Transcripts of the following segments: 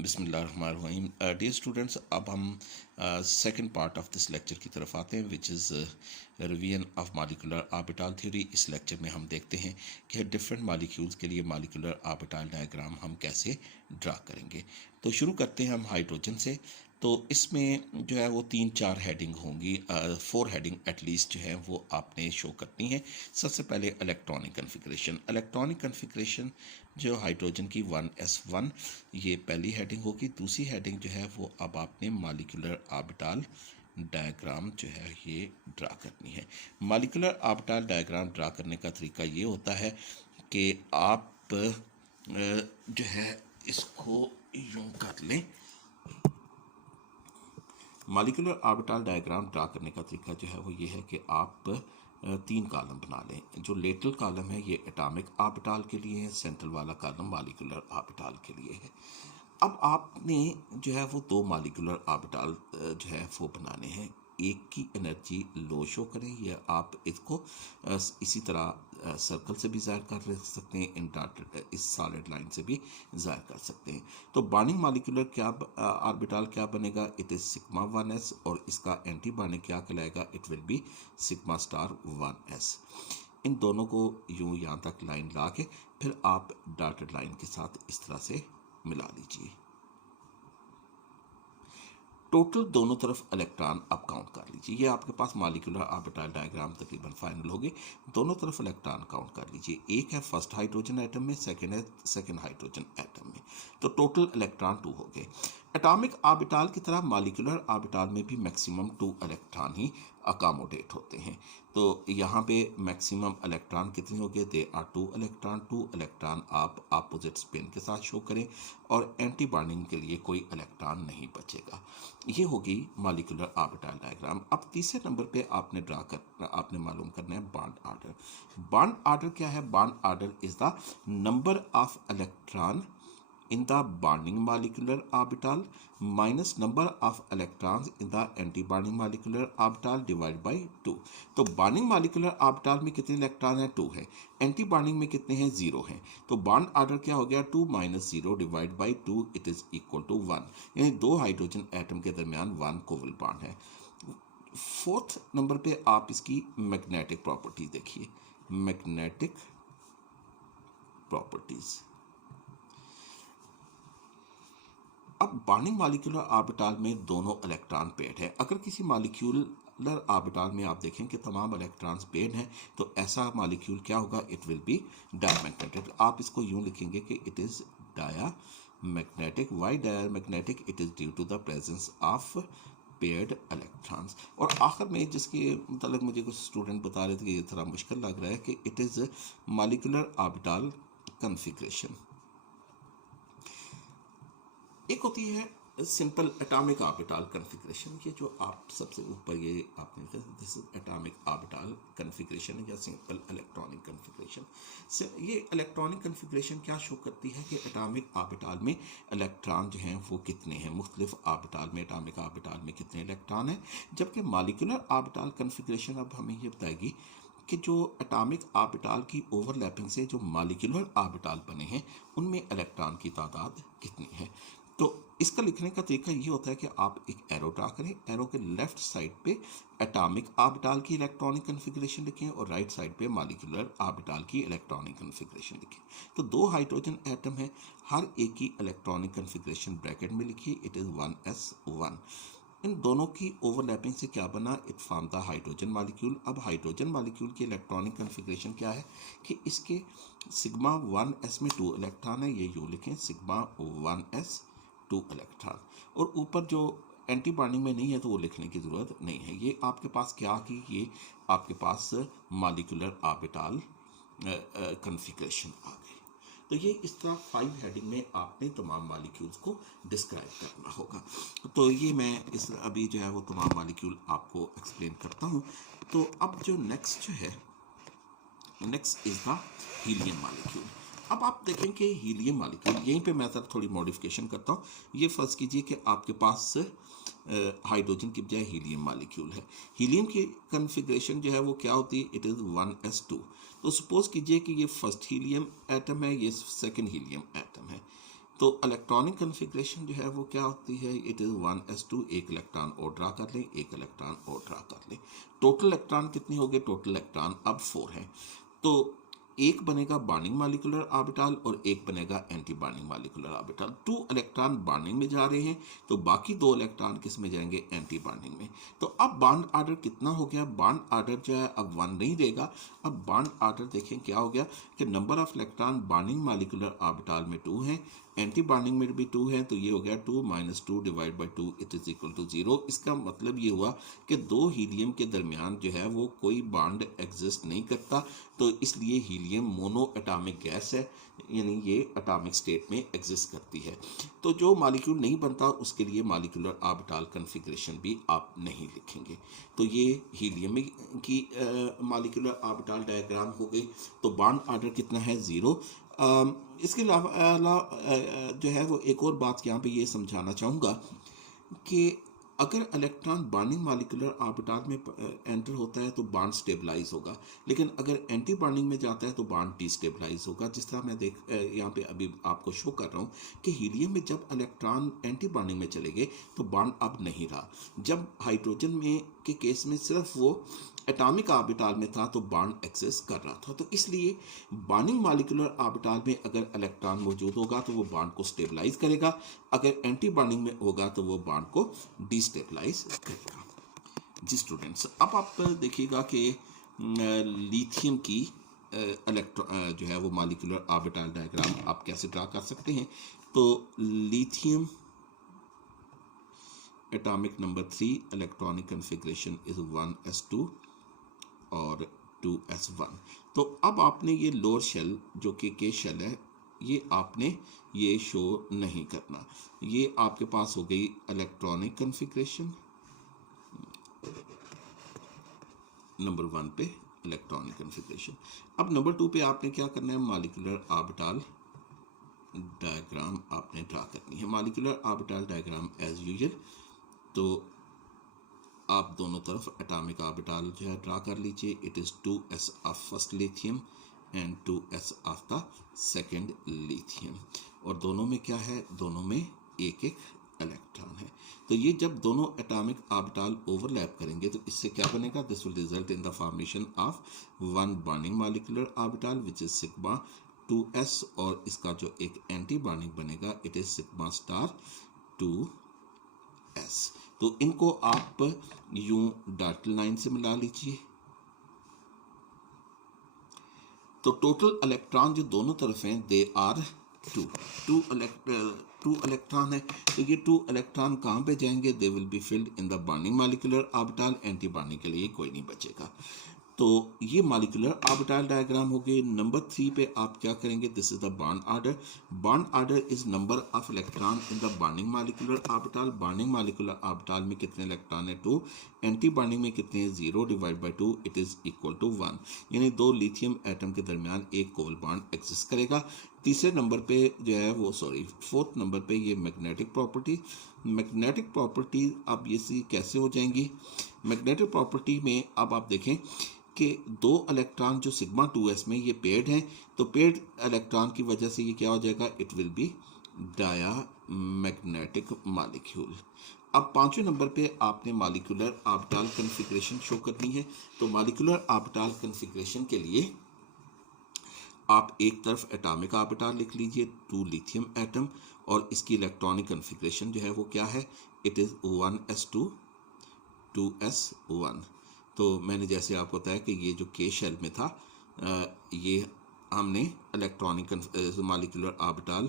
बिस्मिल्लाहिर्रहमानिर्रहीम। Dear students, अब हम second part of this lecture की तरफ आते हैं, which is revision of molecular orbital theory. इस लेक्चर में हम देखते हैं कि डिफरेंट मॉलिक्यूल्स के लिए मॉलिक्यूलर ऑर्बिटल डायग्राम हम कैसे ड्रा करेंगे। तो शुरू करते हैं हम हाइड्रोजन से। तो इसमें जो है वो 3-4 हेडिंग होंगी, 4 हेडिंग एटलीस्ट जो है वो आपने शो करनी है। सबसे पहले इलेक्ट्रॉनिक कन्फिग्रेशन। इलेक्ट्रॉनिक कन्फिग्रेशन जो हाइड्रोजन की 1s1, ये पहली हेडिंग होगी। दूसरी हेडिंग जो है वो अब आपने मॉलिक्यूलर ऑर्बिटल डायग्राम जो है ये ड्रा करनी है। मॉलिक्यूलर ऑर्बिटल डायग्राम ड्रा करने का तरीका ये होता है कि आप जो है इसको यूं कर लें। मॉलिक्यूलर ऑर्बिटल डायग्राम ड्रा करने का तरीका जो है वो ये है कि आप 3 कॉलम बना लें। जो लेटरल कॉलम है ये एटॉमिक ऑर्बिटल के लिए है, सेंट्रल वाला कॉलम मॉलिक्यूलर ऑर्बिटल के लिए है। अब आपने जो है वो 2 मॉलिक्यूलर ऑर्बिटल जो है वो बनाने हैं। एक की एनर्जी लो शो करें, या आप इसको इसी तरह सर्कल से भी ज़ाहिर कर सकते हैं, इन डॉटेड इस सॉलिड लाइन से भी ज़ाहिर कर सकते हैं। तो बॉन्डिंग मॉलिक्यूलर क्या ऑर्बिटल क्या बनेगा? इट इज़ सिग्मा 1s, और इसका एंटी बॉन्डिंग क्या कहलाएगा? It will B sigma star 1s। इन दोनों को यूं यहाँ तक लाइन ला के फिर आप डॉटेड लाइन के साथ इस तरह से मिला लीजिए। टोटल दोनों तरफ इलेक्ट्रॉन आप काउंट कर लीजिए। ये आपके पास मॉलिक्यूलर ऑर्बिटल डायग्राम तकरीबन फाइनल होगी। दोनों तरफ इलेक्ट्रॉन काउंट कर लीजिए। एक है फर्स्ट हाइड्रोजन एटम में, सेकंड है सेकंड हाइड्रोजन एटम में। तो टोटल इलेक्ट्रॉन 2 हो गए। एटॉमिक ऑर्बिटल की तरह मॉलिक्यूलर ऑर्बिटल में भी मैक्सिमम 2 इलेक्ट्रॉन ही अकोमोडेट होते हैं। तो यहाँ पे मैक्सिमम इलेक्ट्रॉन कितने हो गए? They are 2 electron. 2 इलेक्ट्रॉन आप अपोजिट स्पिन के साथ शो करें, और एंटी बॉन्डिंग के लिए कोई इलेक्ट्रॉन नहीं बचेगा। ये होगी मॉलिक्यूलर ऑर्बिटल डायग्राम। अब तीसरे नंबर पे आपने मालूम करना है बॉन्ड ऑर्डर। बॉन्ड ऑर्डर क्या है? Bond order is the number of electron in the bonding molecular orbital minus number of electrons in the anti-bonding molecular orbital divided by 2। तो bonding molecular orbital में कितने इलेक्ट्रॉन हैं? 2 है। Anti bonding में कितने हैं? 0 हैं। तो बॉन्ड ऑर्डर क्या हो गया? 2 - 0 divide by 2 it is equal to 1। यानी 2 हाइड्रोजन एटम के दरमियान 1 कोवल बॉन्ड है। फोर्थ नंबर पे आप इसकी मैग्नेटिक प्रॉपर्टीज देखिए। Magnetic properties. अब बॉन्डिंग मॉलिक्यूलर ऑर्बिटल में दोनों इलेक्ट्रॉन पेड है। अगर किसी मॉलिक्यूलर ऑर्बिटल में आप देखें कि तमाम इलेक्ट्रॉन्स पेड हैं, तो ऐसा मॉलिक्यूल क्या होगा? It will be diamagnetic. आप इसको यूं लिखेंगे कि it is diamagnetic. Why diamagnetic? It is due to the presence of paired electrons. और आखिर में जिसके मतलब मुझे कुछ स्टूडेंट बता रहे थे कि ये थोड़ा मुश्किल लग रहा है, कि it is molecular orbital configuration. एक होती है सिंपल एटॉमिक ऑर्बिटल कन्फिग्रेशन। ये जो आप सबसे ऊपर ये आपने this is atomic orbital configuration या सिंपल इलेक्ट्रॉनिक कन्फिग्रेशन। ये इलेक्ट्रॉनिक कन्फिग्रेशन क्या शो करती है कि एटॉमिक ऑर्बिटल में इलेक्ट्रॉन जो हैं वो कितने हैं। मुख्तलिफ ऑर्बिटल में एटॉमिक ऑर्बिटल में कितने इलेक्ट्रॉन हैं। जबकि मॉलिक्यूलर ऑर्बिटल कन्फिग्रेशन अब हमें ये बताएगी कि जो एटॉमिक ऑर्बिटल की ओवरलैपिंग से जो मॉलिक्यूलर ऑर्बिटल बने हैं उनमें इलेक्ट्रॉन की तादाद कितनी है। तो इसका लिखने का तरीका ये होता है कि आप एक एरो ड्रा करें। एरो के लेफ्ट साइड पे एटॉमिक ऑर्बिटल की इलेक्ट्रॉनिक कन्फिग्रेशन लिखें, और राइट साइड पे मॉलिक्यूलर ऑर्बिटल की इलेक्ट्रॉनिक कन्फिग्रेशन लिखें। तो 2 हाइड्रोजन एटम है, हर एक की इलेक्ट्रॉनिक कन्फिग्रेशन ब्रैकेट में लिखिए। It is 1s1। इन दोनों की ओवरलैपिंग से क्या बना? It form the hydrogen molecule. अब हाइड्रोजन मॉलिक्यूल की इलेक्ट्रॉनिक कन्फिग्रेशन क्या है कि इसके सिग्मा 1s में 2 इलेक्ट्रॉन है। ये यूँ लिखें, सिग्मा 1s 2 इलेक्ट्रॉन। और ऊपर जो एंटी बॉन्डिंग में नहीं है तो वो लिखने की ज़रूरत नहीं है। ये आपके पास क्या कि ये आपके पास मॉलिक्यूलर ऑर्बिटल कन्फिग्रेशन आ गई। तो ये इस तरह 5 हेडिंग में आपने तमाम मॉलिक्यूल्स को डिस्क्राइब करना होगा। तो ये मैं इस अभी जो है वो तमाम मॉलिक्यूल आपको एक्सप्लेन करता हूँ। तो अब जो नेक्स्ट जो है, next is the helium molecule. अब आप देखें कि हीलियम मॉलिक्यूल, यहीं पे मैं थोड़ी मॉडिफिकेशन करता हूँ। ये फर्ज कीजिए कि आपके पास हाइड्रोजन की बजाय हीलियम मॉलिक्यूल है। हीलियम की कन्फिग्रेशन जो है वो क्या होती है? It is 1s2। तो सपोज कीजिए कि ये फर्स्ट हीलियम एटम है, ये सेकंड हीलियम एटम है। तो इलेक्ट्रॉनिक कन्फिग्रेशन जो है वो क्या होती है, इट इज़ 1s2, एक इलेक्ट्रॉन और ड्रा कर लें, एक इलेक्ट्रॉन और ड्रा कर लें। टोटल इलेक्ट्रॉन कितने हो गए, टोटल इलेक्ट्रॉन अब 4 हैं। तो एक बनेगा बॉन्डिंग मॉलिक्यूलर ऑर्बिटल और एक बनेगा anti bonding molecular orbital. 2 electron bonding में जा रहे हैं, तो बाकी 2 इलेक्ट्रॉन किस में जाएंगे, एंटी बॉन्डिंग में। तो अब बॉन्ड ऑर्डर कितना हो गया, बॉन्ड ऑर्डर जो है अब 1 नहीं देगा, अब बॉन्ड ऑर्डर देखें क्या हो गया कि number of electron bonding molecular orbital में 2 हैं, एंटी बॉन्डिंग में भी 2 है, तो ये हो गया 2 - 2 divide by 2 it is equal to 0। इसका मतलब ये हुआ कि 2 हीलियम के दरमियान जो है वो कोई बॉन्ड एग्जिस्ट नहीं करता, तो इसलिए हीलियम मोनो एटॉमिक गैस है, यानी ये एटॉमिक स्टेट में एग्जिस्ट करती है। तो जो मॉलिक्यूल नहीं बनता उसके लिए मॉलिक्यूलर ऑर्बिटल कन्फिग्रेशन भी आप नहीं लिखेंगे। तो ये हीलियम की मॉलिक्यूलर ऑर्बिटल डायग्राम हो गई। तो बॉन्ड ऑर्डर कितना है, 0। इसके अलावा जो है वो एक और बात यहाँ पे ये समझाना चाहूँगा कि अगर इलेक्ट्रॉन बॉन्डिंग मॉलिक्यूलर ऑर्बिटल में एंटर होता है तो बॉन्ड स्टेबलाइज होगा, लेकिन अगर एंटी बॉन्डिंग में जाता है तो बॉन्ड डिस्टेबलाइज होगा। जिस तरह मैं यहाँ पे अभी आपको शो कर रहा हूँ कि हीलियम में जब इलेक्ट्रॉन एंटी बॉन्डिंग में चले गए तो बॉन्ड अब नहीं रहा, जब हाइड्रोजन में के केस में सिर्फ वो एटॉमिक ऑर्बिटल में था तो बॉन्ड एक्सेस कर रहा था। तो इसलिए बॉन्डिंग मॉलिक्यूलर ऑर्बिटल में अगर इलेक्ट्रॉन मौजूद होगा तो वो बॉन्ड को स्टेबलाइज करेगा, अगर एंटी बॉन्डिंग में होगा तो वो बॉन्ड को डिस्टेबलाइज करेगा। जी स्टूडेंट्स, अब आप देखिएगा कि लिथियम की जो है वो मॉलिक्यूलर ऑर्बिटल डायग्राम आप कैसे ड्रा कर सकते हैं। तो lithium atomic number 3, electronic configuration is 1s2 और 2s1। तो अब आपने ये लोअर शेल जो कि के शेल है, ये आपने ये शो नहीं करना। ये आपके पास हो गई इलेक्ट्रॉनिक कन्फिग्रेशन, नंबर 1 पे इलेक्ट्रॉनिक कन्फिग्रेशन। अब नंबर 2 पे आपने क्या करना है, मॉलिक्यूलर ऑर्बिटल डायग्राम आपने ड्रा करनी है। Molecular orbital diagram as usual, तो आप दोनों तरफ एटॉमिक ऑर्बिटल जो है ड्रा कर लीजिए। It is 2s of first lithium and 2s of the second lithium, और दोनों में क्या है, दोनों में एक एक इलेक्ट्रॉन है। तो ये जब दोनों एटॉमिक ऑर्बिटल ओवरलैप करेंगे तो इससे क्या बनेगा, this will result in the formation of 1 bonding molecular orbital which is sigma 2s, और इसका जो एक एंटी बॉन्डिंग बनेगा it is sigma star 2s। तो इनको आप यूं डॉटेड लाइन से मिला लीजिए। तो टोटल इलेक्ट्रॉन जो दोनों तरफ हैं दे आर 2 इलेक्ट्रॉन है। तो ये 2 इलेक्ट्रॉन कहाँ पे जाएंगे, they will be filled in the bonding molecular orbital, anti bonding के लिए कोई नहीं बचेगा। तो ये मॉलिक्यूलर ऑर्बिटल डायग्राम हो गए। नंबर 3 पे आप क्या करेंगे, this is the bond order. Bond order is number of electron in the bonding molecular orbital. Bonding molecular orbital में कितने इलेक्ट्रॉन है, 2। एंटी बॉन्डिंग में कितने हैं, 0 divide by 2 it is equal to 1, यानी 2 लिथियम एटम के दरमियान एक कोवल बॉन्ड एग्जिस्ट करेगा। तीसरे नंबर पे जो है वो फोर्थ नंबर पे ये मैग्नेटिक प्रॉपर्टी। मैग्नेटिक प्रॉपर्टी अब ये सी कैसे हो जाएंगी, मैग्नेटिक प्रॉपर्टी में अब आप देखें कि 2 इलेक्ट्रॉन जो सिग्मा 2s में ये पेड हैं, तो पेड इलेक्ट्रॉन की वजह से ये क्या हो जाएगा, it will B diamagnetic molecule. अब 5वें नंबर पे आपने मॉलिक्यूलर ऑर्बिटल कन्फिग्रेशन शो करनी है। तो मॉलिक्यूलर ऑर्बिटल कन्फिग्रेशन के लिए आप एक तरफ एटॉमिक ऑर्बिटल लिख लीजिए 2 लिथियम एटम, और इसकी इलेक्ट्रॉनिक कन्फिग्रेशन जो है वो क्या है, इट इज़ 1s2 2s1। तो मैंने जैसे आपको बताया कि ये जो के शेल में था ये हमने इलेक्ट्रॉनिक मॉलिक्यूलर ऑर्बिटल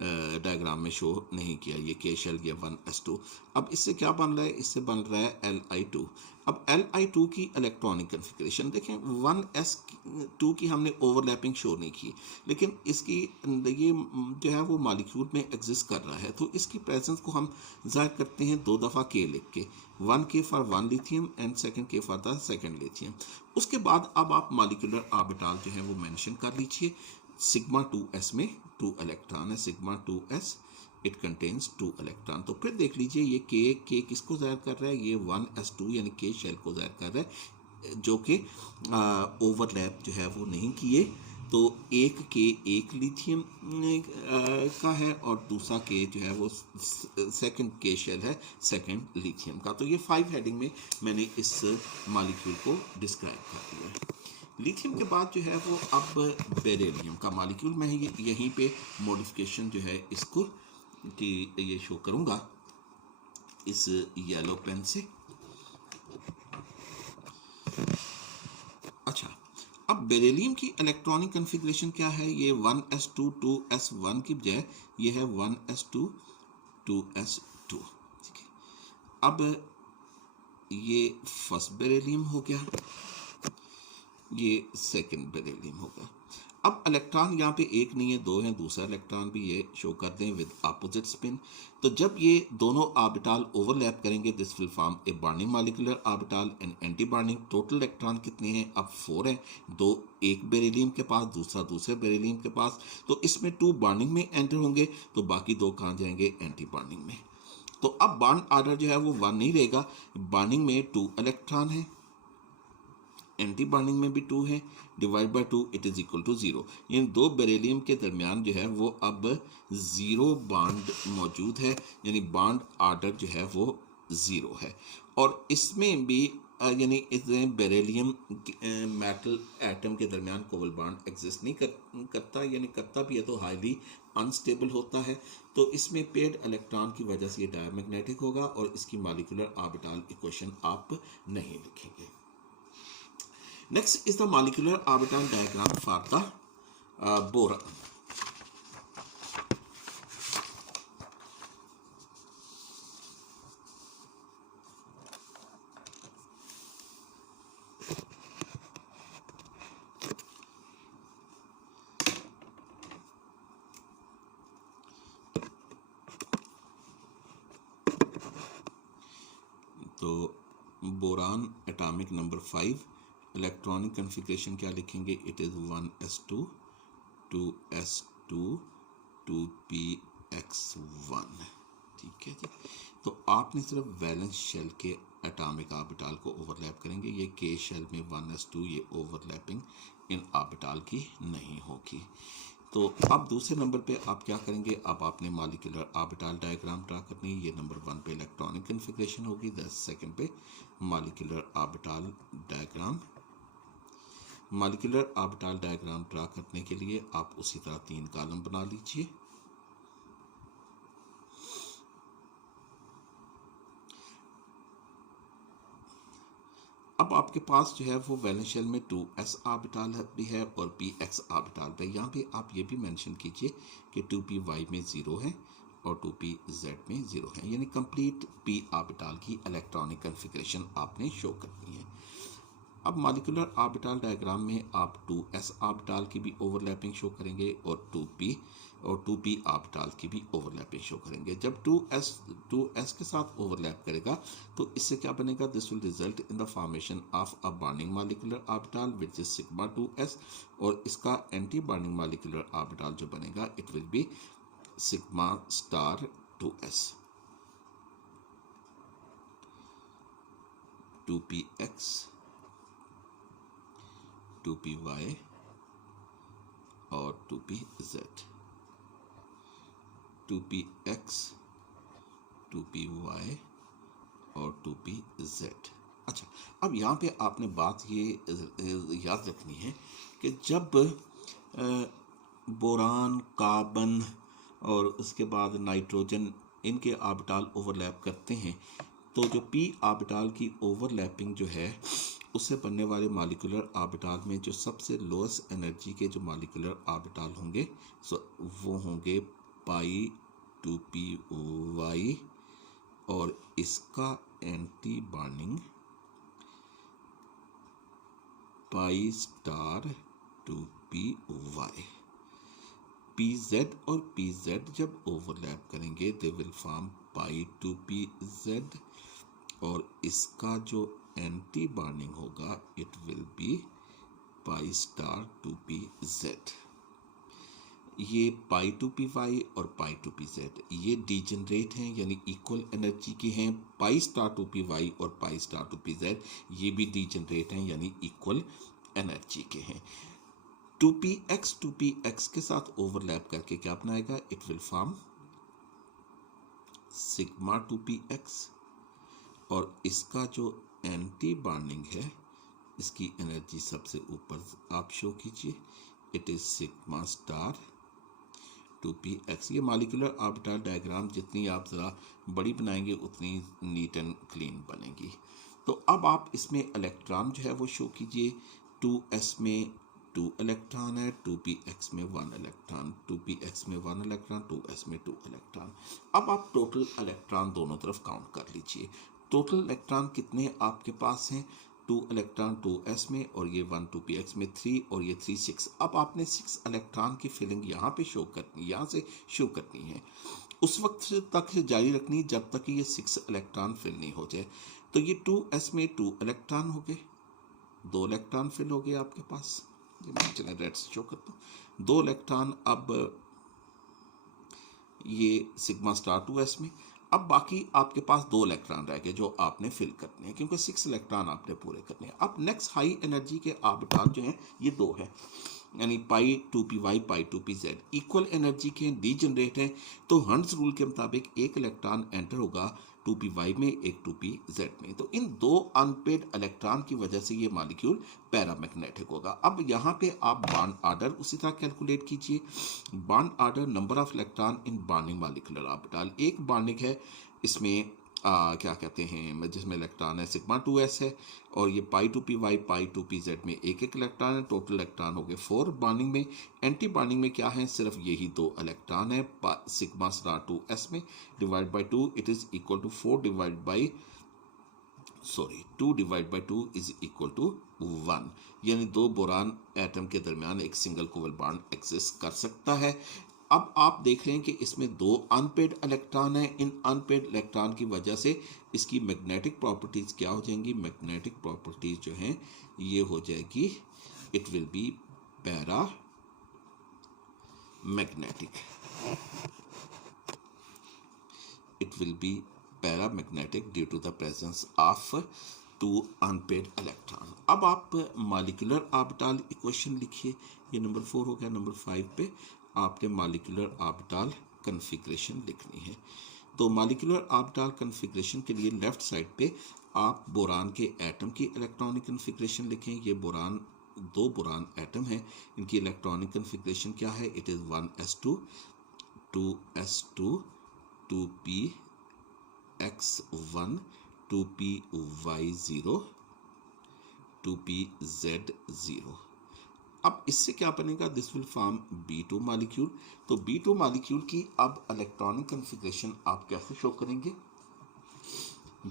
डायग्राम में शो नहीं किया, ये के शेल ये 1s2। अब इससे क्या बन रहा है, इससे बन रहा है Li2। अब Li2 की इलेक्ट्रॉनिक कन्फिग्रेशन देखें, 1s2 की हमने ओवरलैपिंग शो नहीं की, लेकिन इसकी ये जो है वो मॉलिक्यूल में एग्जिस्ट कर रहा है, तो इसकी प्रेजेंस को हम जाहिर करते हैं 2 दफ़ा के लिख के, 1k for 1 lithium and 2k for the second lithium. उसके बाद अब आप मॉलिक्यूलर ऑर्बिटल जो है वो मेंशन कर लीजिए। सिग्मा 2s में 2 इलेक्ट्रॉन है, sigma 2s it contains 2 electron. तो फिर देख लीजिए ये के किसको ज़ाहिर कर रहा है, ये 1s2 यानी के शेल को ज़ाहिर कर रहा है, जो कि ओवरलैप जो है वो नहीं किए तो एक के एक लिथियम का है और दूसरा के जो है वो सेकंड के शेल है सेकंड लिथियम का। तो ये 5 हेडिंग में मैंने इस मॉलिक्यूल को डिस्क्राइब कर दिया है। लिथियम के बाद जो है वो अब बेरिलियम का मॉलिक्यूल, मैं यहीं पे मॉडिफिकेशन जो है इसको कि ये शो करूँगा इस येलो पेन से। अच्छा, अब बेरिलियम की इलेक्ट्रॉनिक कॉन्फ़िगरेशन क्या है? ये 1s2 2s1 की बजाय ये है 1s2 2s2। ठीक है, अब ये फर्स्ट बेरिलियम हो गया, ये सेकंड बेरिलियम होगा। अब इलेक्ट्रॉन यहाँ पे एक नहीं है, दो हैं, दूसरा इलेक्ट्रॉन भी ये शो कर दें विद अपोजिट स्पिन। तो जब ये दोनों ऑर्बिटल ओवरलैप करेंगे this will form A bonding molecular orbital and anti bonding. Total electron कितने हैं? अब 4 हैं, दो एक बेरिलियम के पास, दूसरा दूसरे बेरिलियम के पास। तो इसमें 2 बॉन्डिंग में एंटर होंगे, तो बाकी 2 कहाँ जाएंगे? एंटी बॉन्डिंग में। तो अब बॉन्ड ऑर्डर जो है वो 1 नहीं रहेगा, बॉन्डिंग में 2 इलेक्ट्रॉन है, एंटी बॉन्डिंग में भी 2 है, divide by 2 it is equal to 0। इन दो बेरिलियम के दरमियान जो है वो अब 0 बॉन्ड मौजूद है, यानी बॉन्ड ऑर्डर जो है वो 0 है। और इसमें भी यानी इसमें बेरिलियम मेटल एटम के दरमियान कोवल बॉन्ड एग्जिस्ट नहीं करता, यानी करता भी है तो हाईली अनस्टेबल होता है। तो इसमें पेड इलेक्ट्रॉन की वजह से ये डायमैग्नेटिक होगा और इसकी मॉलिक्यूलर ऑर्बिटल इक्वेशन आप नहीं लिखेंगे। Next is the molecular orbital diagram for the boron. तो boron atomic number 5, electronic configuration क्या लिखेंगे? It is 1s2 2s2 2px1। ठीक है जी। तो आपने सिर्फ वैलेंस शेल के एटॉमिक ऑर्बिटल को ओवरलैप करेंगे, ये के शेल में 1s2 ये ओवरलैपिंग इन ऑर्बिटल की नहीं होगी। तो अब दूसरे नंबर पे आप क्या करेंगे? अब आपने मॉलिक्यूलर ऑर्बिटल डायग्राम ड्रा करनी है। ये नंबर 1 पे इलेक्ट्रॉनिक कॉन्फ़िगरेशन होगी, सेकंड पे molecular orbital diagram. Molecular orbital diagram draw करने के लिए आप उसी तरह 3 कॉलम बना लीजिए। अब आपके पास जो है वो वैलेंस शेल में 2s ऑर्बिटल भी है और px ऑर्बिटल भी है। यहाँ पे आप ये भी मेंशन कीजिए कि 2py में 0 है और 2pz में 0 है, यानी कंप्लीट p ऑर्बिटल की इलेक्ट्रॉनिक कॉन्फ़िगरेशन आपने शो करनी है। अब मॉलिक्यूलर ऑर्बिटल डायग्राम में आप 2s ऑर्बिटल की भी ओवरलैपिंग शो करेंगे और 2p ऑर्बिटल की भी ओवरलैपिंग शो करेंगे। जब 2s के साथ ओवरलैप करेगा तो इससे क्या बनेगा? This will result in the formation of a bonding molecular orbital which is sigma 2s, और इसका एंटी बॉन्डिंग मॉलिक्यूलर ऑर्बिटल जो बनेगा it will B sigma star 2s। 2px 2py और 2pz, 2px 2py और 2pz। अच्छा, अब यहाँ पे आपने बात ये याद रखनी है कि जब बोरान, कार्बन और उसके बाद नाइट्रोजन इनके ऑर्बिटल ओवरलैप करते हैं तो जो p ऑर्बिटल की ओवरलैपिंग जो है उससे बनने वाले मॉलिक्यूलर ऑर्बिटल में जो सबसे लोएस्ट एनर्जी के जो मॉलिक्यूलर ऑर्बिटल होंगे वो होंगे पाई 2py और इसका एंटी बॉन्डिंग पाई स्टार 2py। pz और pz जब ओवरलैप करेंगे they will form pi 2pz और इसका जो एंटी बॉन्डिंग होगा it will be pi star 2pz। ये पाई 2py और पाई 2pz ये डीजनरेट हैं, यानी इक्वल एनर्जी के हैं। पाई स्टार 2py और पाई स्टार 2pz ये भी डीजनरेट हैं, यानी इक्वल एनर्जी के हैं। 2px के साथ ओवरलैप करके क्या बनाएगा, it will form sigma 2px, और इसका जो एंटी बॉन्डिंग है इसकी एनर्जी सबसे ऊपर आप शो कीजिए, it is sigma star 2px। ये मॉलिक्यूलर ऑर्बिटल डायग्राम जितनी आप ज़रा बड़ी बनाएंगे उतनी नीट एंड क्लीन बनेगी। तो अब आप इसमें इलेक्ट्रॉन जो है वो शो कीजिए, 2s में 2 इलेक्ट्रॉन है, 2px में 1 इलेक्ट्रॉन, 2px में 1 इलेक्ट्रॉन, 2s में 2 इलेक्ट्रॉन। अब आप टोटल इलेक्ट्रॉन दोनों तरफ काउंट कर लीजिए। टोटल इलेक्ट्रॉन कितने आपके पास हैं, 2 इलेक्ट्रॉन 2s में, और ये 1 2px में 3, और ये 3 6। अब आपने 6 इलेक्ट्रॉन की फिलिंग यहाँ पे शो करनी, यहाँ से शो करनी है, उस वक्त तक जारी रखनी जब तक कि ये 6 इलेक्ट्रॉन फिल नहीं हो जाए। तो ये 2s में 2 इलेक्ट्रॉन हो गए, 2 इलेक्ट्रॉन फिल हो गए आपके पास। ये मैं चले रेड से शो करता हूँ, 2 इलेक्ट्रॉन अब ये सिग्मा स्टार 2s में। अब बाकी आपके पास 2 इलेक्ट्रॉन रह गए जो आपने फिल करने हैं, क्योंकि 6 इलेक्ट्रॉन आपने पूरे करने हैं। अब नेक्स्ट हाई एनर्जी के ऑर्बिटल जो हैं ये 2 हैं, यानी पाई 2py pi 2pz equal energy के डीजनरेट हैं। तो हंड्स रूल के मुताबिक एक इलेक्ट्रॉन एंटर होगा 2py में, एक 2pz में। तो इन 2 अनपेड इलेक्ट्रॉन की वजह से ये मॉलिक्यूल पैरामैग्नेटिक होगा। अब यहाँ पे आप बॉन्ड ऑर्डर उसी तरह कैलकुलेट कीजिए, bond order number of electron in bonding molecular orbital. एक बॉन्डिंग है इसमें क्या कहते हैं, जिसमें इलेक्ट्रॉन है सिग्मा 2s है, और ये पाई 2py पाई 2pz में एक एक इलेक्ट्रॉन है, टोटल इलेक्ट्रॉन हो गए 4 बॉन्डिंग में। एंटी बॉन्डिंग में क्या है, सिर्फ यही 2 इलेक्ट्रॉन है, सिग्मा स्टार 2s में divide by 2 it is equal to 2 divide by 2 is equal to 1, यानी 2 बोरान एटम के दरमियान एक सिंगल कोवल बॉन्ड एग्जिस्ट कर सकता है। अब आप देख रहे हैं कि इसमें 2 अनपेड इलेक्ट्रॉन हैं, इन अनपेड इलेक्ट्रॉन की वजह से इसकी मैग्नेटिक प्रॉपर्टीज क्या हो जाएंगी, मैग्नेटिक प्रॉपर्टीज जो हैं ये हो जाएगी, it will B para magnetic, it will be paramagnetic due to the presence of 2 unpaired electron। अब आप मॉलिक्यूलर ऑर्बिटल इक्वेशन लिखिए, ये नंबर 4 हो गया। नंबर 5 पे आपने मॉलिक्यूलर ऑर्बिटल कन्फिग्रेशन लिखनी है। तो मॉलिक्यूलर ऑर्बिटल कन्फिग्रेशन के लिए लेफ्ट साइड पे आप बोरान के एटम की इलेक्ट्रॉनिक कन्फिग्रेशन लिखें। ये बोरान 2 बोरान एटम है, इनकी इलेक्ट्रॉनिक कन्फिग्रेशन क्या है, it is 1s2 2s2 2px1 2py0 2pz0। अब इससे क्या बनेगा, this will form B2 molecule. तो B2 मॉलिक्यूल की अब इलेक्ट्रॉनिक कन्फिग्रेशन आप कैसे शो करेंगे,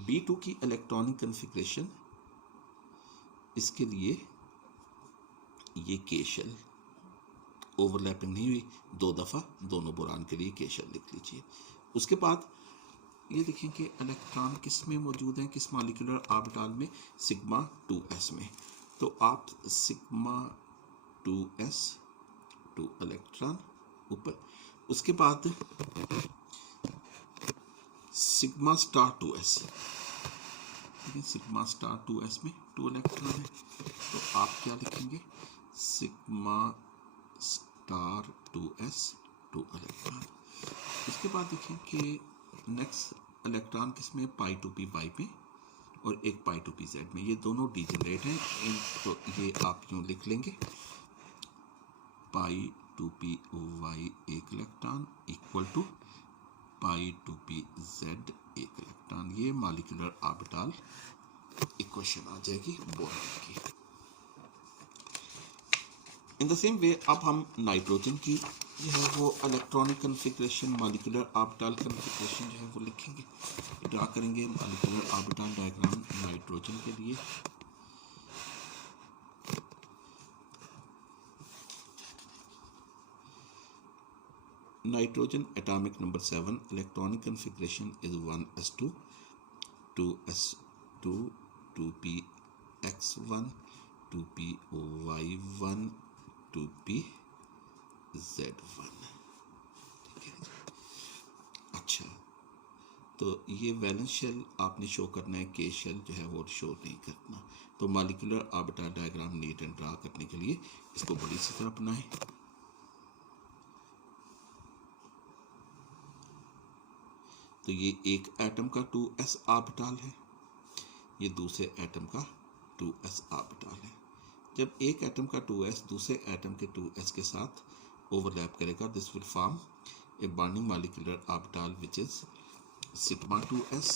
B2 की इलेक्ट्रॉनिक कन्फिग्रेशन, इसके लिए ये के शेल ओवरलैपिंग नहीं हुई, 2 दफ़ा दोनों बोरान के लिए के शेल लिख लीजिए। उसके बाद ये देखें कि इलेक्ट्रॉन किस में मौजूद हैं, किस मॉलिक्यूलर ऑर्बिटल में, सिग्मा 2s में। तो आप सिग्मा 2s 2 इलेक्ट्रॉन ऊपर, उसके बाद sigma star 2s, sigma star 2s में 2 इलेक्ट्रॉन है, तो आप क्या लिखेंगे, सिग्मा स्टार 2s 2 इलेक्ट्रॉन। उसके बाद देखें कि नेक्स्ट इलेक्ट्रॉन किसमें, पाई 2py में और एक पाई 2pz में, ये दोनों डीजनरेट हैं, इनको ये आप यूँ लिख लेंगे, पाई 2py एक electron equal to pi 2pz एक इलेक्ट्रॉन। ये मॉलिक्यूलर ऑर्बिटल इक्वेशन आ जाएगी बोरान की। इन द सेम वे अब हम नाइट्रोजन की जो है वो electronic configuration, molecular orbital configuration जो है वो लिखेंगे, ड्रा करेंगे मॉलिक्यूलर ऑर्बिटल डायग्राम नाइट्रोजन के लिए। Nitrogen atomic number 7, electronic configuration is 1s2 2s2 2px1 2py1 2pz1। ठीक है, अच्छा तो ये वैलेंस शेल आपने शो करना है, के शेल जो है वो शो नहीं करना। तो molecular orbital diagram neat and draw करने के लिए इसको बड़ी सी तरह अपनाएं। तो ये एक एटम का 2s ऑर्बिटल है, ये दूसरे एटम का 2s ऑर्बिटल है। जब एक एटम का 2s दूसरे एटम के 2s के साथ ओवरलैप करेगा, this will form A bonding molecular orbital which is sigma 2s,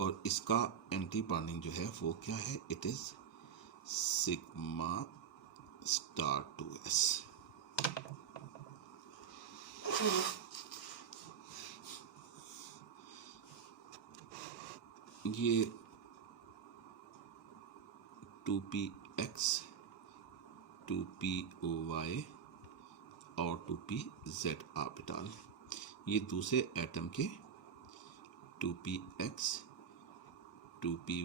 और इसका एंटी बॉन्डिंग जो है वो क्या है, it is sigma star 2s। ये 2px 2py और 2pz ऑर्बिटल, ये दूसरे एटम के 2px 2py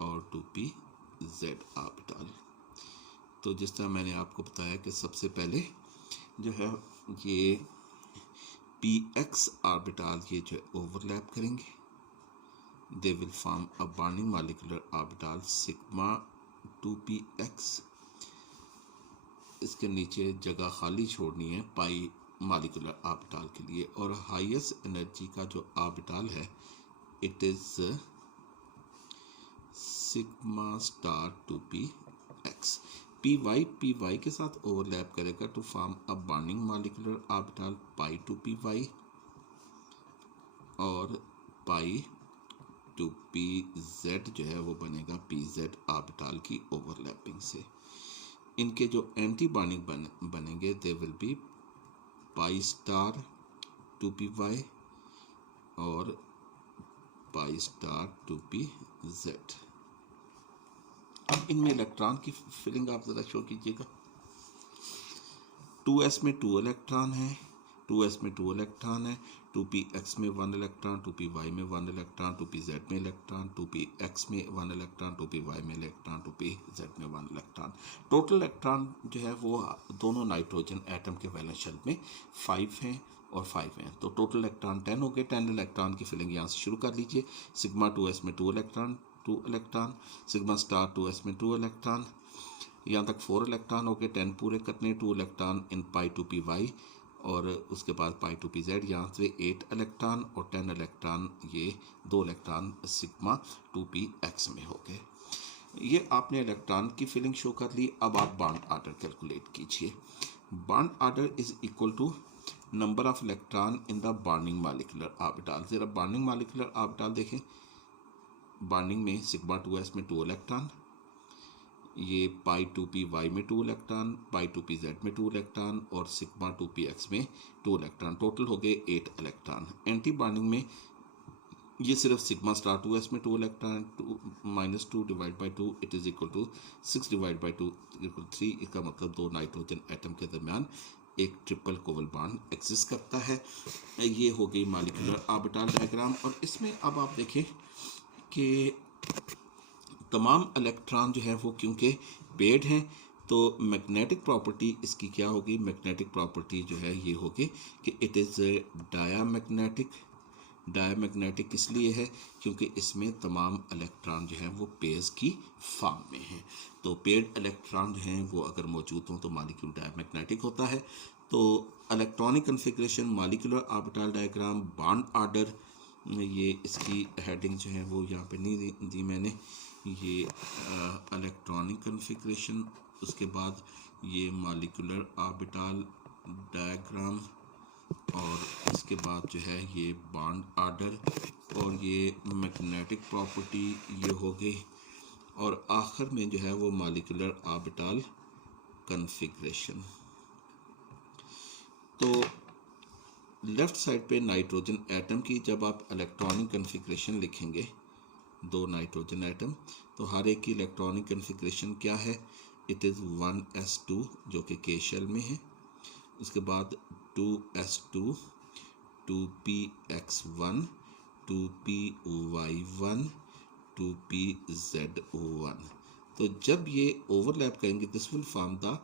और 2pz ऑर्बिटल। तो जिस तरह मैंने आपको बताया कि सबसे पहले जो है ये px ऑर्बिटल ये जो ओवरलैप करेंगे, they will form a bonding molecular orbital sigma 2px। इसके नीचे जगह खाली छोड़नी है पाई मॉलिक्यूलर ऑर्बिटल के लिए, और हाईएस्ट एनर्जी का जो ऑर्बिटल है it is sigma star 2px। py के साथ ओवरलैप करेगा to form a bonding molecular orbital pi 2py, और पाई 2pz जो है वो बनेगा pz ऑर्बिटल की ओवरलैपिंग से। इनके जो एंटी बॉन्डिंग बनेंगे they will be pi star 2py और पाई स्टार 2pz। अब इनमें इलेक्ट्रॉन की फिलिंग आप ज़रा शो कीजिएगा। 2s में 2 इलेक्ट्रॉन है, 2s में 2 इलेक्ट्रॉन है, 2px में 1 इलेक्ट्रॉन, 2py में 1 इलेक्ट्रॉन, 2pz में इलेक्ट्रॉन, 2px में 1 इलेक्ट्रॉन, 2py में इलेक्ट्रॉन, 2pz में 1 इलेक्ट्रॉन। टोटल इलेक्ट्रॉन जो है वो दोनों नाइट्रोजन एटम के वैलेंस शेल में 5 हैं और 5 हैं, तो टोटल इलेक्ट्रॉन 10 हो गए। 10 इलेक्ट्रॉन की फिलिंग यहाँ से शुरू कर लीजिए। सिग्मा 2s में 2 इलेक्ट्रॉन, सिग्मा स्टार 2s में 2 इलेक्ट्रॉन, यहाँ तक 4 इलेक्ट्रॉन हो गए। 10 पूरे करने, 2 इलेक्ट्रॉन इन पाई 2py और उसके बाद पाई 2pz, यहाँ से 8 इलेक्ट्रॉन और 10 इलेक्ट्रॉन, ये 2 इलेक्ट्रॉन सिग्मा 2px में हो गए। ये आपने इलेक्ट्रॉन की फिलिंग शो कर ली। अब आप बॉन्ड ऑर्डर कैलकुलेट कीजिए। Bond order is equal to number of electron in the bonding molecular orbital. जरा बॉन्डिंग मॉलिक्यूलर ऑर्बिटल देखें। बॉन्डिंग में सिग्मा 2s में 2 इलेक्ट्रॉन, ये पाई 2py में 2 इलेक्ट्रॉन, पाई 2pz में 2 इलेक्ट्रॉन और सिग्मा 2px में 2 इलेक्ट्रॉन, टोटल हो गए 8 इलेक्ट्रॉन। एंटी बॉन्डिंग में ये सिर्फ सिग्मा स्टार 2s में 2 electron, 2 divide by 2 it is equal to 6 divide by 2 equal 3। इसका मतलब 2 नाइट्रोजन एटम के दरमियान एक ट्रिपल कोवल बॉन्ड एग्जिस्ट करता है। ये हो गई मॉलिक्यूलर ऑर्बिटल डायग्राम। और इसमें अब आप देखें कि तमाम इलेक्ट्रॉन जो है वो क्योंकि पेड हैं, तो मैग्नेटिक प्रॉपर्टी इसकी क्या होगी, मैग्नेटिक प्रॉपर्टी जो है ये होगी कि इट इज़ डायामैग्नेटिक। डायामैग्नेटिक इसलिए है क्योंकि इसमें तमाम इलेक्ट्रॉन जो हैं वो पेयर्स की फॉर्म में हैं। तो पेड इलेक्ट्रॉन जो हैं वो अगर मौजूद हों तो मॉलिक्यूल डायामैग्नेटिक होता है। तो electronic configuration, molecular orbital diagram, bond order, ये इसकी हेडिंग जो है वो यहाँ पे नहीं दी मैंने। ये इलेक्ट्रॉनिक कन्फिग्रेशन, उसके बाद ये मॉलिक्यूलर ऑर्बिटल डायग्राम, और इसके बाद जो है ये बॉन्ड ऑर्डर, और ये मैग्नेटिक प्रॉपर्टी ये हो गई, और आखिर में जो है वो मॉलिक्यूलर ऑर्बिटल कन्फिग्रेशन। तो लेफ्ट साइड पे नाइट्रोजन एटम की जब आप इलेक्ट्रॉनिक कन्फिग्रेशन लिखेंगे, 2 नाइट्रोजन एटम, तो हर एक की इलेक्ट्रॉनिक कन्फिग्रेशन क्या है, इट इज़ 1s2 जो कि के शेल में है, उसके बाद 2s2, 2px1, 2py1, 2pz1। तो जब ये ओवरलैप करेंगे this will form the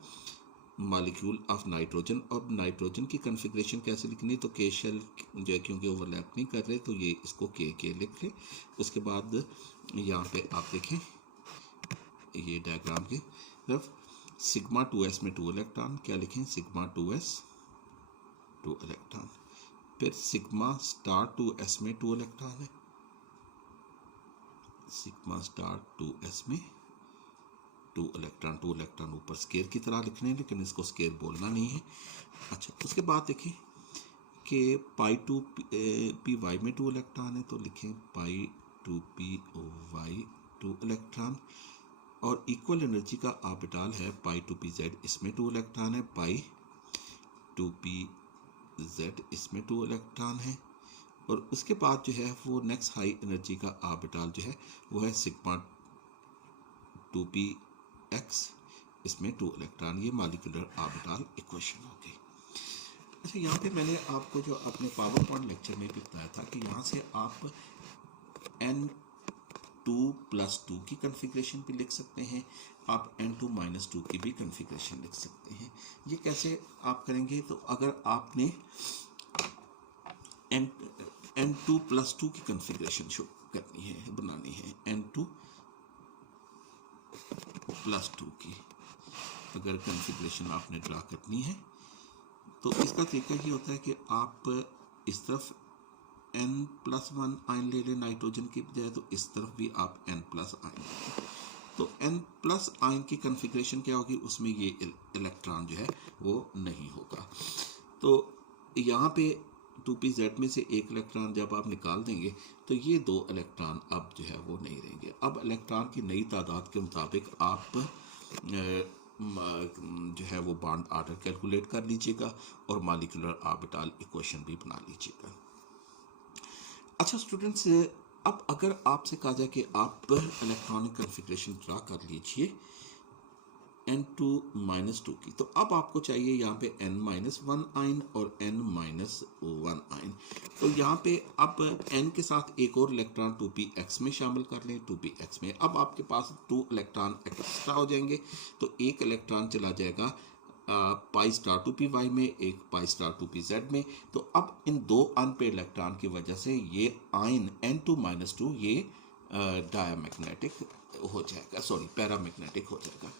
molecule of nitrogen. और नाइट्रोजन की कन्फिग्रेशन कैसे लिखनी, तो के शेल जो है क्योंकि ओवरलैप नहीं कर रहे तो ये इसको के लिख ले। उसके बाद यहाँ पे आप देखें ये डायग्राम की तरफ सिग्मा 2s में 2 इलेक्ट्रॉन, क्या लिखें सिग्मा 2s 2 इलेक्ट्रॉन। फिर सिग्मा स्टार 2s में 2 इलेक्ट्रॉन है, सिग्मा स्टार 2s में 2 इलेक्ट्रॉन ऊपर स्केयर की तरह लिखने हैं लेकिन इसको स्केयर बोलना नहीं है। अच्छा, उसके बाद देखें कि पाई 2 पी वाई में 2 इलेक्ट्रॉन है तो लिखें पाई 2 पी वाई 2 इलेक्ट्रॉन। और इक्वल एनर्जी का ऑर्बिटल है पाई 2 पी जेड, इसमें 2 इलेक्ट्रॉन है, पाई 2 पी जेड इसमें 2 इलेक्ट्रॉन है। और उसके बाद जो है वो नेक्स्ट हाई एनर्जी का ऑर्बिटल जो है वो है सिग्मा 2 पी एक्स, इसमें 2 इलेक्ट्रॉन। ये मॉलिक्यूलर ऑर्बिटल इक्वेशन हो गई। अच्छा, यहाँ पे मैंने आपको जो अपने पावर पॉइंट लेक्चर में भी बताया था कि यहाँ से आप N2+2 की कन्फिग्रेशन भी लिख सकते हैं, आप N2-2 की भी कन्फिग्रेशन लिख सकते हैं। ये कैसे आप करेंगे, तो अगर आपने N2+2 की कन्फिग्रेशन शो करनी है, बनानी है N2+2 की अगर कन्फिग्रेशन आपने ड्रा करनी है तो इसका तरीका ये होता है कि आप इस तरफ N+1 आयन ले लें नाइट्रोजन की बजाय, तो इस तरफ भी आप N+ आयन लें। तो N+ आयन की कन्फिग्रेशन क्या होगी, उसमें ये इलेक्ट्रॉन जो है वो नहीं होगा। तो यहाँ पे 2pz में से एक इलेक्ट्रॉन जब आप निकाल देंगे तो ये 2 इलेक्ट्रॉन अब जो है वो नहीं रहेंगे। अब इलेक्ट्रॉन की नई तादाद के मुताबिक आप जो है वो बॉन्ड ऑर्डर कैलकुलेट कर लीजिएगा और मॉलिक्यूलर ऑर्बिटल इक्वेशन भी बना लीजिएगा। अच्छा स्टूडेंट्स, अब अगर आपसे कहा जाए कि आप इलेक्ट्रॉनिक कन्फिग्रेशन ड्रा कर लीजिए N2-2 की, तो अब आपको चाहिए यहाँ पे N-1 आयन और N-1 आयन। तो यहाँ पे अब N के साथ एक और इलेक्ट्रॉन 2px में शामिल कर लें, 2px में अब आपके पास 2 इलेक्ट्रॉन एक्स्ट्रा हो जाएंगे। तो एक इलेक्ट्रॉन चला जाएगा पाई स्टार 2py में, एक पाई स्टार 2pz में। तो अब इन 2 अनपेड इलेक्ट्रॉन की वजह से ये आयन N2-2 ये डायमैग्नेटिक हो जाएगा, सॉरी पैरामैग्नेटिक हो जाएगा।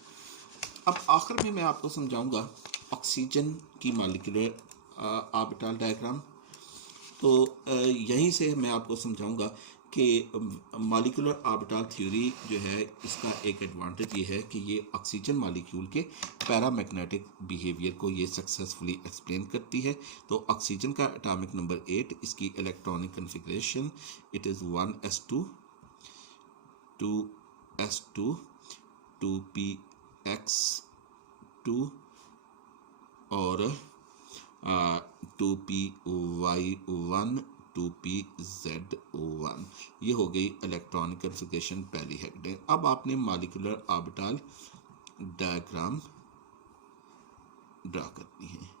अब आखिर में मैं आपको समझाऊंगा ऑक्सीजन की मॉलिक्यूलर ऑर्बिटल डायग्राम। तो यहीं से मैं आपको समझाऊंगा कि मॉलिक्यूलर ऑर्बिटल थ्योरी जो है इसका एक एडवांटेज ये है कि ये ऑक्सीजन मॉलिक्यूल के पैरामैग्नेटिक बिहेवियर को ये सक्सेसफुली एक्सप्लेन करती है। तो ऑक्सीजन का एटॉमिक नंबर 8, इसकी electronic configuration it is 1s2 2s2 2px2 और 2py1 2pz1। ये हो गई इलेक्ट्रॉनिक कन्फिग्रेशन पहली हेडिंग। अब आपने मॉलिक्यूलर ऑर्बिटल डायग्राम ड्रा करनी है।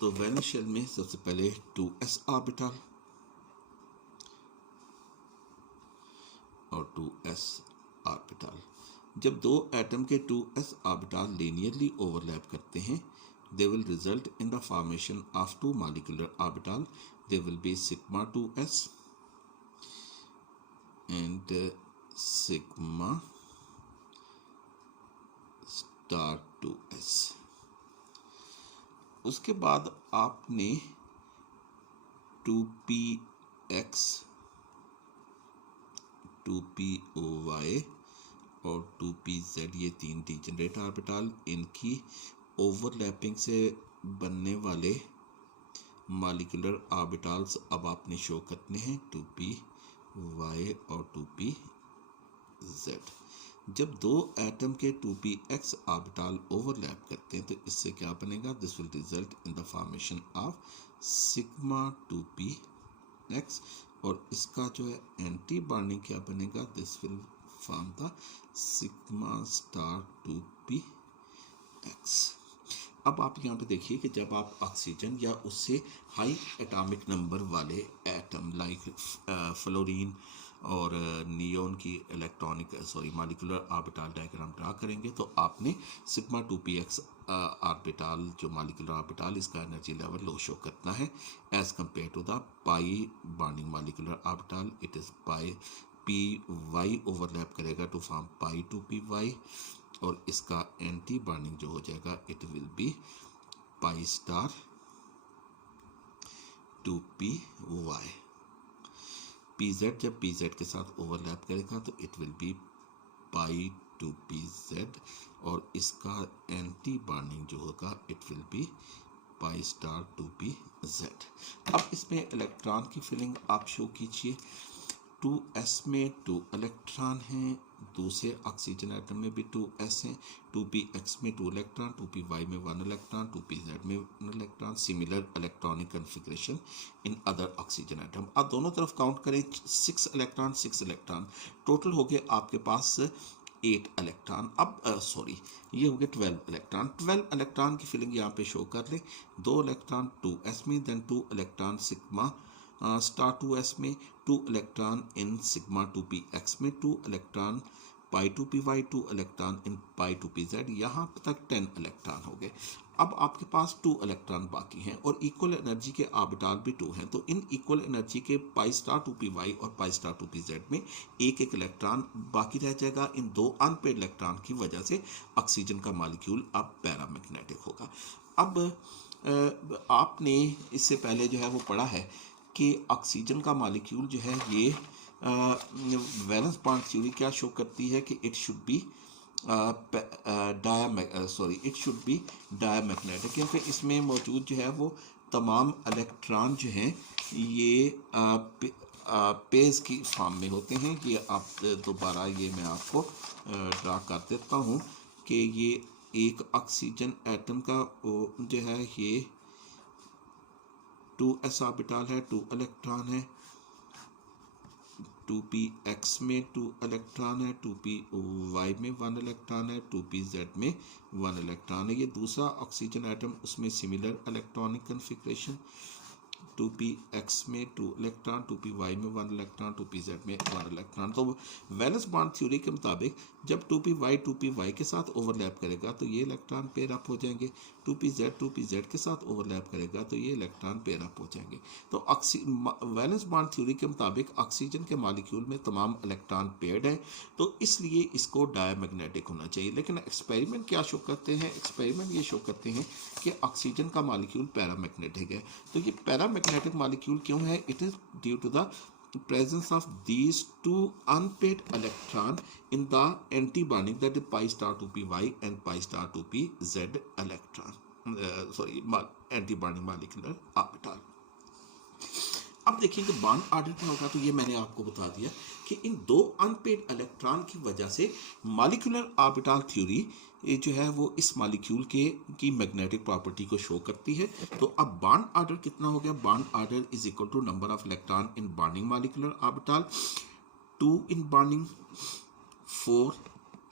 तो वैलेंस शेल में सबसे पहले 2s ऑर्बिटल और 2s ऑर्बिटल। जब 2 एटम के 2s ऑर्बिटल लीनियरली ओवरलैप करते हैं, they will result in the formation of 2 molecular orbital. They will be sigma 2s and sigma star 2s। उसके बाद आपने 2px 2py और 2pz ये 3 डीजेनरेट ऑर्बिटल, इनकी ओवरलैपिंग से बनने वाले मॉलिक्यूलर ऑर्बिटल्स अब आपने शो करने हैं 2py और 2pz। जब 2 एटम के 2px ऑर्बिटल ओवरलैप करते हैं तो इससे क्या बनेगा, this will result in the formation of sigma 2px और इसका जो है एंटी बॉन्डिंग क्या बनेगा, this will form the sigma star 2p x. अब आप यहाँ पे देखिए कि जब आप ऑक्सीजन या उससे हाई एटॉमिक नंबर वाले एटम लाइक फ्लोरीन और नियोन की electronic molecular orbital diagram draw करेंगे तो आपने सिग्मा 2px ऑर्बिटल जो मॉलिक्यूलर ऑर्बिटल इसका एनर्जी लेवल लो शो करना है as compare to the pi bonding molecular orbital. It is pi P Y overlap करेगा टू फॉर्म पाई 2py और इसका एंटी बॉन्डिंग जो हो जाएगा it will be pi star 2py। pz जब pz के साथ ओवरलैप करेगा तो it will be pi 2pz और इसका एंटी बॉन्डिंग जो होगा it will be pi star 2pz। अब इसमें इलेक्ट्रॉन की फिलिंग आप शो कीजिए। 2s में 2 इलेक्ट्रॉन हैं, दूसरे ऑक्सीजन एटम में भी 2s हैं। 2px में 2 इलेक्ट्रॉन, 2py में 1 इलेक्ट्रॉन, 2pz में 1 electron. Similar electronic configuration in other oxygen atom. आप दोनों तरफ काउंट करें 6 इलेक्ट्रॉन 6 इलेक्ट्रॉन, टोटल हो गए आपके पास 8 इलेक्ट्रॉन। अब ये हो गए 12 इलेक्ट्रॉन। 12 इलेक्ट्रॉन की फिलिंग यहाँ पे शो कर ले। 2 इलेक्ट्रॉन 2s में, then 2 electron sigma star 2s में, 2 इलेक्ट्रॉन इन सिग्मा 2px में, 2 electron pi 2py, 2 electron in pi 2pz। यहाँ तक 10 इलेक्ट्रॉन हो गए। अब आपके पास 2 इलेक्ट्रॉन बाकी हैं और इक्वल एनर्जी के ऑर्बिटल भी 2 हैं, तो इन इक्वल एनर्जी के पाई स्टार 2py और पाई स्टार 2pz में एक एक इलेक्ट्रॉन बाकी रह जाएगा। इन 2 अनपेड इलेक्ट्रॉन की वजह से ऑक्सीजन का मॉलिक्यूल अब पैरामैग्नेटिक होगा। अब आपने इससे पहले जो है वो पढ़ा है कि ऑक्सीजन का मॉलिक्यूल जो है ये वैलेंस बॉन्ड थ्योरी क्या शो करती है कि इट शुड बी डायमैग्नेटिक, क्योंकि इसमें मौजूद जो है वो तमाम इलेक्ट्रॉन जो हैं ये पेज की फॉर्म में होते हैं। ये आप दोबारा ये मैं आपको ड्रा कर देता हूँ कि ये एक ऑक्सीजन एटम का जो है ये 2s ऑर्बिटल है, 2 इलेक्ट्रॉन है। 2px में 2 इलेक्ट्रॉन है, 2py में 1 इलेक्ट्रॉन है, 2pz में 1 इलेक्ट्रॉन है। ये दूसरा ऑक्सीजन एटम, उसमें सिमिलर इलेक्ट्रॉनिक कन्फिग्रेशन। 2px में 2 इलेक्ट्रॉन, 2py में 1 इलेक्ट्रॉन, 2pz में 1 इलेक्ट्रॉन। तो वैलेंस बॉन्ड थ्योरी के मुताबिक जब 2py के साथ ओवरलैप करेगा तो ये इलेक्ट्रॉन पेयर अप हो जाएंगे। 2pz के साथ ओवरलैप करेगा तो ये इलेक्ट्रॉन पेयर अप हो जाएंगे। तो वैलेंस बॉन्ड थ्योरी के मुताबिक ऑक्सीजन के मॉलिक्यूल में तमाम इलेक्ट्रॉन पेयर्ड है, तो इसलिए इसको डायमैग्नेटिक होना चाहिए। लेकिन एक्सपेरिमेंट क्या शो करते हैं? एक्सपेरिमेंट ये शो करते हैं कि ऑक्सीजन का मॉलिक्यूल पैरामैग्नेटिक है। तो ये पैरामैग्नेटिक मॉलिक्यूल क्यों है? It is due to the presence of these 2 unpaired electron in the anti-bonding, that is pi star 2py and pi star 2pz electron anti-bonding molecular orbital। अब देखिए कि bond order क्या होगा, तो ये मैंने आपको बता दिया कि इन 2 अनपेड इलेक्ट्रॉन की वजह से मॉलिक्यूलर ऑर्बिटल थ्योरी जो है वो इस मॉलिक्यूल के की मैग्नेटिक प्रॉपर्टी को शो करती है। तो अब बॉन्ड ऑर्डर कितना हो गया? Bond order is equal to number of electron in bonding molecular orbital. 2 in bonding 4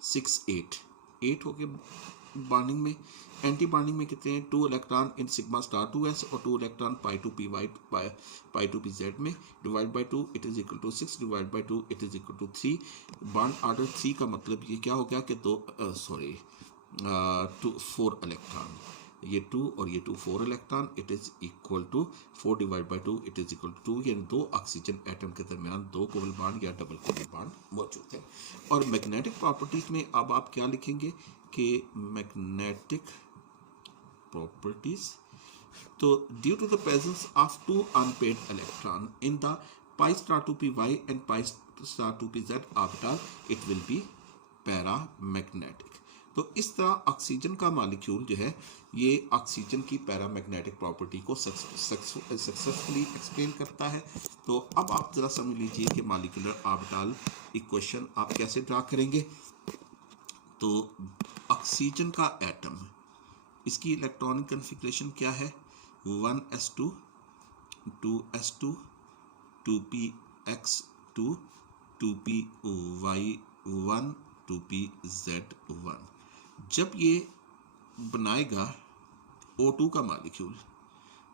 6 8 हो गए बॉन्डिंग में। एंटी बॉन्डिंग में कितने हैं? 2 electron in sigma star 2s और 2 इलेक्ट्रॉन पाई 2py पाई 2pz में, divide by 2 it is equal to 6, divide by 2 it is equal to 3। Bond order 3 का मतलब ये क्या हो गया कि 4 इलेक्ट्रॉन, ये 2 और ये 2 4 electron, it is equal to 4 divide by 2 it is equal to 2। यानी 2 ऑक्सीजन एटम के दरमियान 2 कोवल बॉन्ड या डबल कोवल बॉन्ड मौजूद है। और मैग्नेटिक प्रॉपर्टीज में अब आप क्या लिखेंगे कि magnetic properties, so due to the presence of 2 unpaired electron in the pi star 2py and pi star 2pz orbital, it will be paramagnetic। तो इस तरह ऑक्सीजन का मॉलिक्यूल जो है ये ऑक्सीजन की पैरामैग्नेटिक प्रॉपर्टी को सक्सेसफुली एक्सप्लेन करता है। तो अब आप जरा समझ लीजिए कि मॉलिक्यूलर ऑर्बिटल इक्वेशन आप कैसे ड्रा करेंगे। तो ऑक्सीजन का एटम, इसकी इलेक्ट्रॉनिक कन्फिग्रेशन क्या है? 1s2 2s2 2px2 2py1 2pz1। जब ये बनाएगा O2 का मॉलिक्यूल,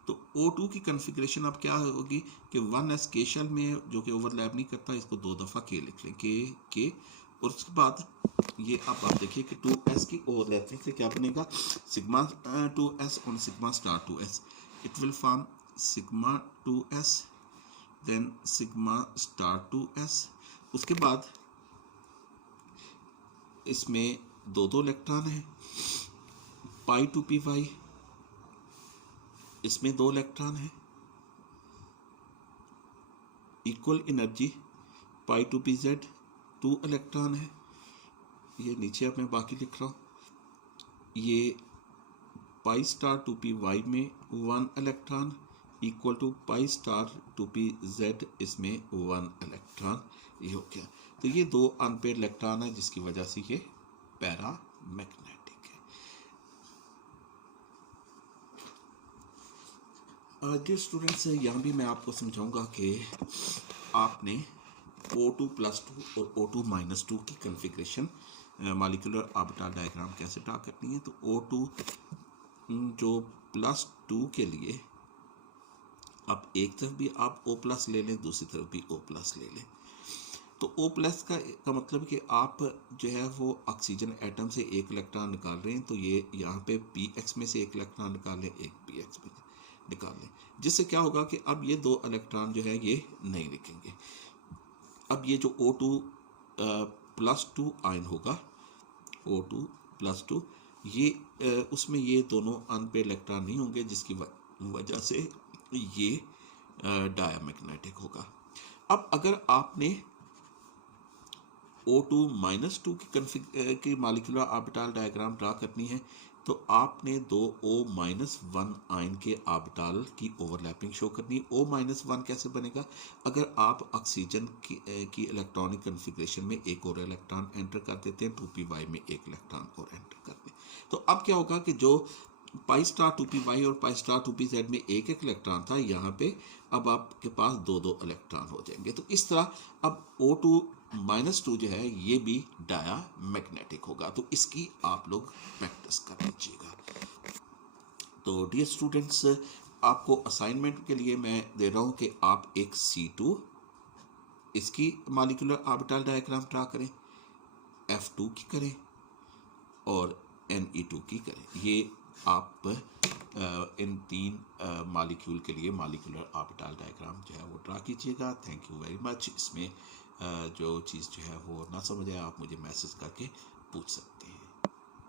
तो O2 की कन्फिग्रेशन अब क्या होगी कि 1s के शेल में जो कि ओवरलैप नहीं करता, इसको 2 दफ़ा के लिख लें, के और उसके बाद ये अब आप देखिए कि 2s की ओवरलैपिंग से क्या बनेगा, sigma 2s on sigma star 2s, it will form sigma 2s then sigma star 2s। उसके बाद इसमें दो इलेक्ट्रॉन है, पाई टू पी वाई, इसमें 2 इलेक्ट्रॉन है, equal energy pi two P Z 2 electron है। ये नीचे अब मैं बाकी लिख रहा हूँ, ये pi star two P Y में 1 electron equal to pi star two P Z, इसमें 1 इलेक्ट्रॉन। ये हो गया। तो ये 2 अनपेड इलेक्ट्रॉन है जिसकी वजह से ये पैरा मैग्नेटिक है। डियर स्टूडेंट्स, यहाँ भी मैं आपको समझाऊंगा कि आपने O2+2 और O2-2 की कन्फिग्रेशन मॉलिक्यूलर ऑर्बिटल डायग्राम कैसे ड्रा करनी है। तो O2 जो +2 के लिए आप एक तरफ भी आप O+ ले लें, दूसरी तरफ भी O+ ले लें। तो O+ का मतलब कि आप जो है वो ऑक्सीजन एटम से एक इलेक्ट्रॉन निकाल रहे हैं, तो ये यहाँ पे Px में से एक इलेक्ट्रॉन निकाल लें, एक Px में निकाल लें, जिससे क्या होगा कि अब ये 2 इलेक्ट्रॉन जो है ये नहीं लिखेंगे। अब ये जो O2+2 आयन होगा, O2+2, ये उसमें ये दोनों अनपेड इलेक्ट्रॉन नहीं होंगे, जिसकी वजह से ये डायमैग्नेटिक होगा। अब अगर आपने O2-2 की मॉलिक्यूलर ऑर्बिटल डायग्राम ड्रा करनी है, तो आपने 2 O-1 आयन के ऑर्बिटल की ओवरलैपिंग शो करनी है। O-1 कैसे बनेगा, अगर आप ऑक्सीजन की इलेक्ट्रॉनिक कन्फिग्रेशन में एक और इलेक्ट्रॉन एंटर कर देते हैं, 2p में एक इलेक्ट्रॉन और एंटर कर दें, तो अब क्या होगा कि जो पाई स्टार 2p और पाई स्टार 2pz में एक एक इलेक्ट्रॉन था, यहाँ पे अब आपके पास 2 इलेक्ट्रॉन हो जाएंगे। तो इस तरह अब O2-2 जो है ये भी डायमैग्नेटिक होगा। तो इसकी आप लोग प्रैक्टिस कर लीजिएगा। तो डियर स्टूडेंट्स, आपको असाइनमेंट के लिए मैं दे रहा हूँ कि आप एक C2 इसकी मॉलिक्यूलर ऑर्बिटल डायग्राम ड्रा करें, F2 की करें और Ne2 की करें। ये आप इन 3 मॉलिक्यूल के लिए मॉलिक्यूलर ऑर्बिटल डायग्राम जो है वो ड्रा कीजिएगा। Thank you very much. इसमें जो चीज़ जो है वो ना समझ आए, आप मुझे मैसेज करके पूछ सकते हैं।